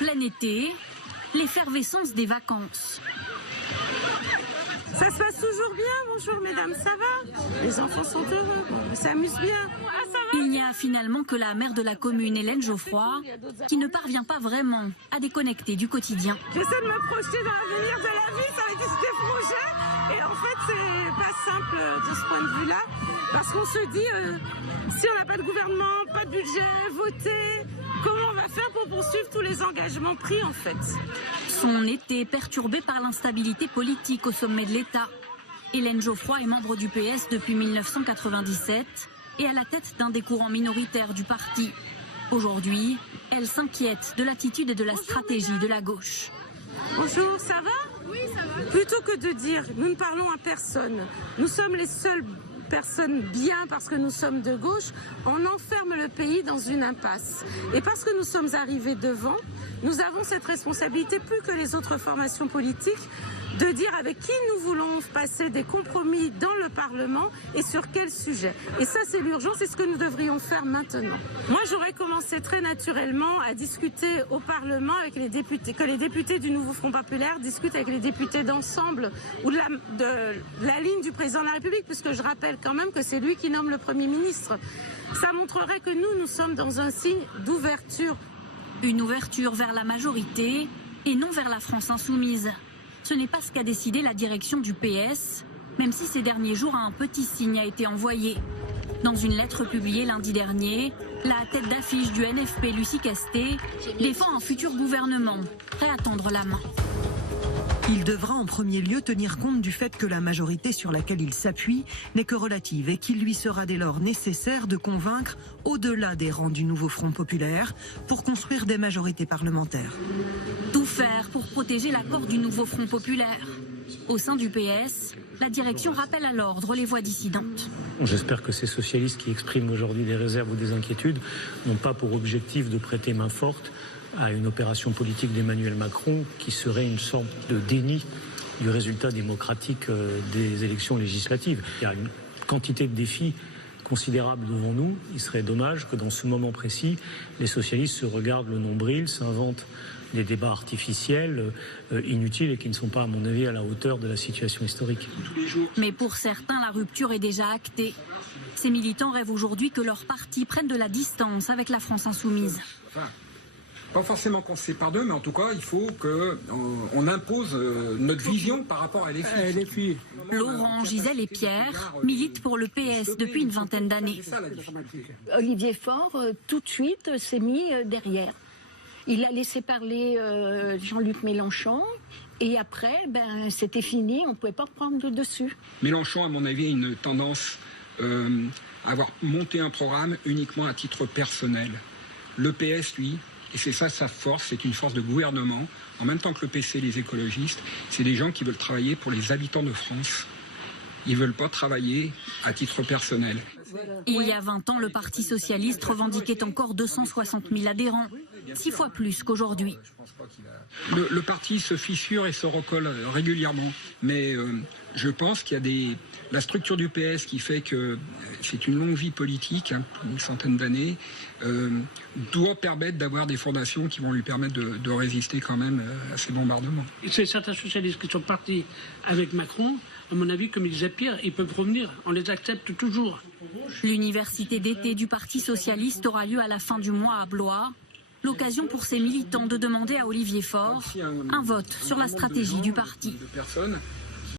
plein été, l'effervescence des vacances. Ça se passe toujours bien, bonjour mesdames, ça va? Les enfants sont heureux, on s'amuse bien. Ah, ça va? Il n'y a finalement que la maire de la commune, Hélène Geoffroy, qui ne parvient pas vraiment à déconnecter du quotidien. J'essaie de me projeter dans l'avenir de la vie, ça va être des projets. Et en fait, c'est pas simple de ce point de vue-là, parce qu'on se dit, si on n'a pas de gouvernement, pas de budget, voter, comment on va faire pour poursuivre tous les engagements pris en fait? Son été perturbé par l'instabilité politique au sommet de l'État. Hélène Geoffroy est membre du PS depuis 1997 et à la tête d'un des courants minoritaires du parti. Aujourd'hui, elle s'inquiète de l'attitude et de la stratégie de la gauche. Bonjour, ça va? Oui, ça va. Plutôt que de dire nous ne parlons à personne, nous sommes les seules personnes bien parce que nous sommes de gauche, on enferme le pays dans une impasse. Et parce que nous sommes arrivés devant, nous avons cette responsabilité plus que les autres formations politiques de dire avec qui nous voulons passer des compromis dans le Parlement et sur quel sujet. Et ça, c'est l'urgence, c'est ce que nous devrions faire maintenant. Moi, j'aurais commencé très naturellement à discuter au Parlement avec les députés, que les députés du Nouveau Front Populaire discutent avec les députés d'ensemble ou de la ligne du président de la République, puisque je rappelle quand même que c'est lui qui nomme le Premier ministre. Ça montrerait que nous sommes dans un signe d'ouverture. Une ouverture vers la majorité et non vers la France insoumise. Ce n'est pas ce qu'a décidé la direction du PS, même si ces derniers jours un petit signe a été envoyé. Dans une lettre publiée lundi dernier, la tête d'affiche du NFP, Lucie Castet, défend un futur gouvernement prêt à tendre la main. Il devra en premier lieu tenir compte du fait que la majorité sur laquelle il s'appuie n'est que relative et qu'il lui sera dès lors nécessaire de convaincre au-delà des rangs du nouveau Front populaire pour construire des majorités parlementaires. Tout faire pour protéger l'accord du nouveau Front populaire. Au sein du PS, la direction rappelle à l'ordre les voix dissidentes. J'espère que ces socialistes qui expriment aujourd'hui des réserves ou des inquiétudes n'ont pas pour objectif de prêter main forte à une opération politique d'Emmanuel Macron qui serait une sorte de déni du résultat démocratique des élections législatives. Il y a une quantité de défis considérables devant nous. Il serait dommage que dans ce moment précis, les socialistes se regardent le nombril, s'inventent des débats artificiels, inutiles et qui ne sont pas, à mon avis, à la hauteur de la situation historique. Mais pour certains, la rupture est déjà actée. Ces militants rêvent aujourd'hui que leur parti prenne de la distance avec la France insoumise. Pas forcément qu'on se sépare d'eux, mais en tout cas, il faut qu'on impose notre vision par rapport à LFI. Laurent, Gisèle et Pierre militent pour le PS depuis une vingtaine d'années. Olivier Faure, tout de suite, s'est mis derrière. Il a laissé parler Jean-Luc Mélenchon, et après, c'était fini, on ne pouvait pas reprendre le dessus. Mélenchon, à mon avis, a une tendance à avoir monté un programme uniquement à titre personnel. Le PS, lui, et c'est ça sa force, c'est une force de gouvernement. En même temps que le PC, les écologistes, c'est des gens qui veulent travailler pour les habitants de France. Ils ne veulent pas travailler à titre personnel. Il y a 20 ans, le Parti socialiste revendiquait encore 260 000 adhérents, 6 fois plus qu'aujourd'hui. Le parti se fissure et se recolle régulièrement. Mais je pense qu'il y a la structure du PS qui fait que c'est une longue vie politique, une centaine d'années, doit permettre d'avoir des fondations qui vont lui permettre de résister quand même à ces bombardements. C'est certains socialistes qui sont partis avec Macron. À mon avis, comme ils disaient Pierre, ils peuvent revenir. On les accepte toujours. L'université d'été du Parti socialiste aura lieu à la fin du mois à Blois. L'occasion pour ces militants de demander à Olivier Faure un vote sur la stratégie du parti.